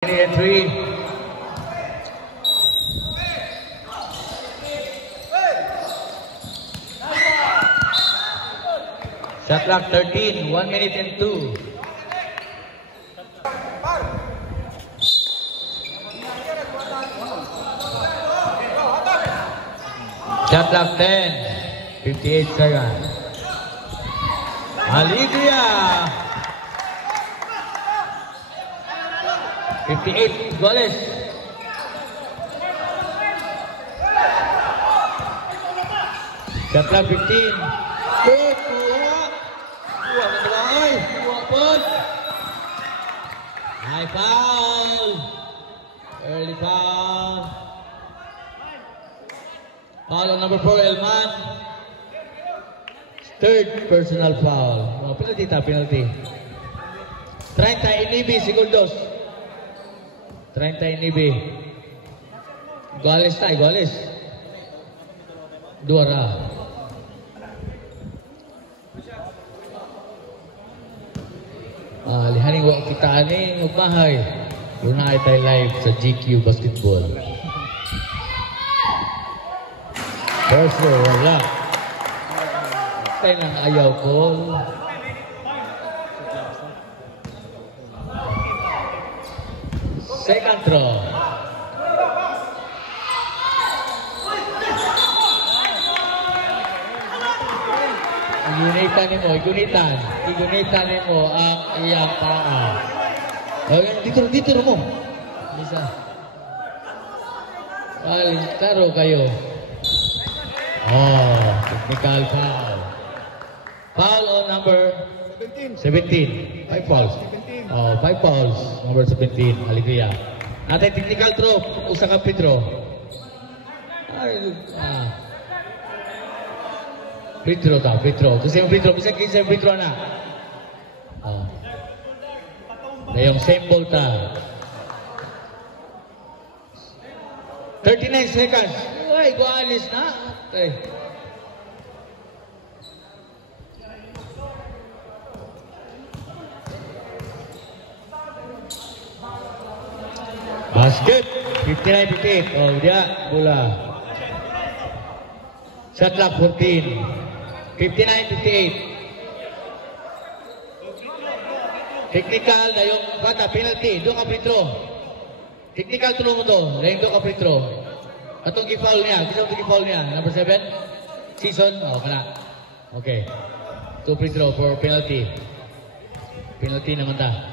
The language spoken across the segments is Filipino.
Entry. Shot clock 13, 1 minute and 2. Shot clock 10, 58 seconds. Aligria. 58 goles. Shot clock 15. Good, kuha. Kuha na ba ay? Kuha po. High foul. Early foul. Foul on number 4, Elman. Third personal foul. Oh, penalty. 30 inibi segundos. 30 inibi. Goles tayo, goles. Duara. Lihaning wa kita ani upahay. Una ay tayo live sa GQ Basketball. First row, wala. Tayo nang ayaw ko. Second throw. Igunitan mo ang iyang paa. Dito mo. Bisa. Karo kayo. Technical foul. Foul on number 17. 5 fouls. 5 fouls. Number 17. Aligria. Atay technical throw. Usa ka Pedro. Pedro. Kasi yung Pedro. Bisa yung Pedro na. Na yung symbol ta. 39 seconds. Ay, gualis na. Okay. Basket. 59-58. Oh, dia. Bola. Shot clock 14. 59-58. Technical na yung bata, penalty. Doon ka Pedro. Technical tulong mo to. Doon ka Pedro. Atong gi-foul niya. Gusto mo gi-foul niya. Number 7. Season. Kana. Okay. 2 Pedro for penalty. Penalty naman ta.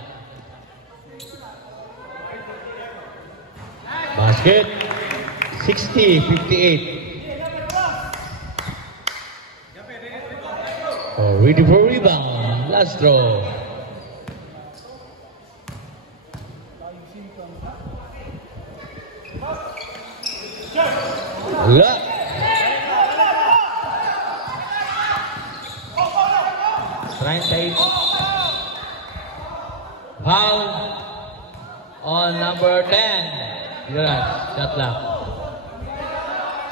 Basket. 60-58. Ready for rebound. Last throw. Wala. Foul on number 10. Yan. Shot clock.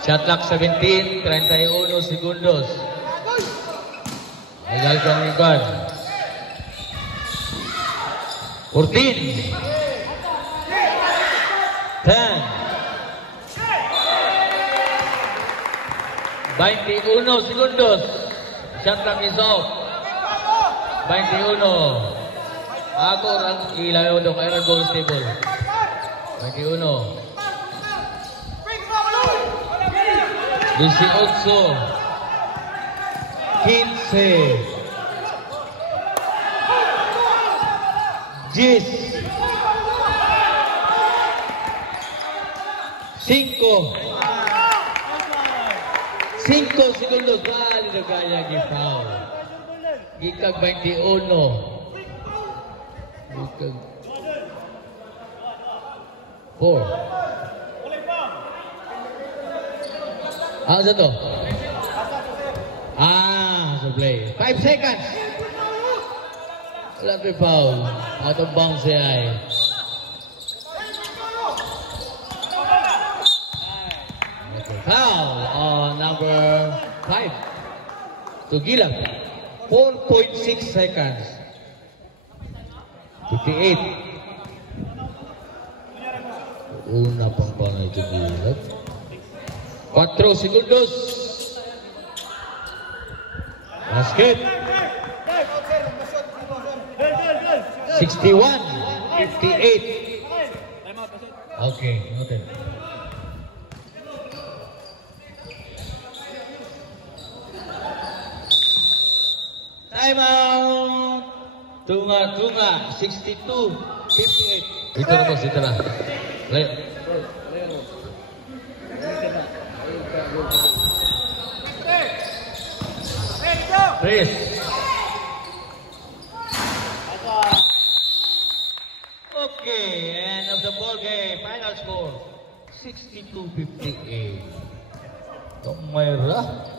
Shot clock 17. 31 segundos. Legal kang ikon. 14. 10. 21 segundos. Shot clock is off. 21. Ako ang ilaw doon kaya goal stable. 21. 18. 15. 10. 5 segundos. Bali na kaya gi-foul. Gikag 21. Gikag 4. Ano to? So play. 5 seconds. Wala pa foul. Out of bounds siya ay. Okay. Foul on number 5. Tugila. 4.6 seconds. 58. Una pang panay ito bilag. 4 segundos. Basket. 61, 58. Okay, noted. Time out. Tunga, 62, 58. Ito na boss, ito na. Please. Okay, end of the ball game. Final score, 62-58. Mayra.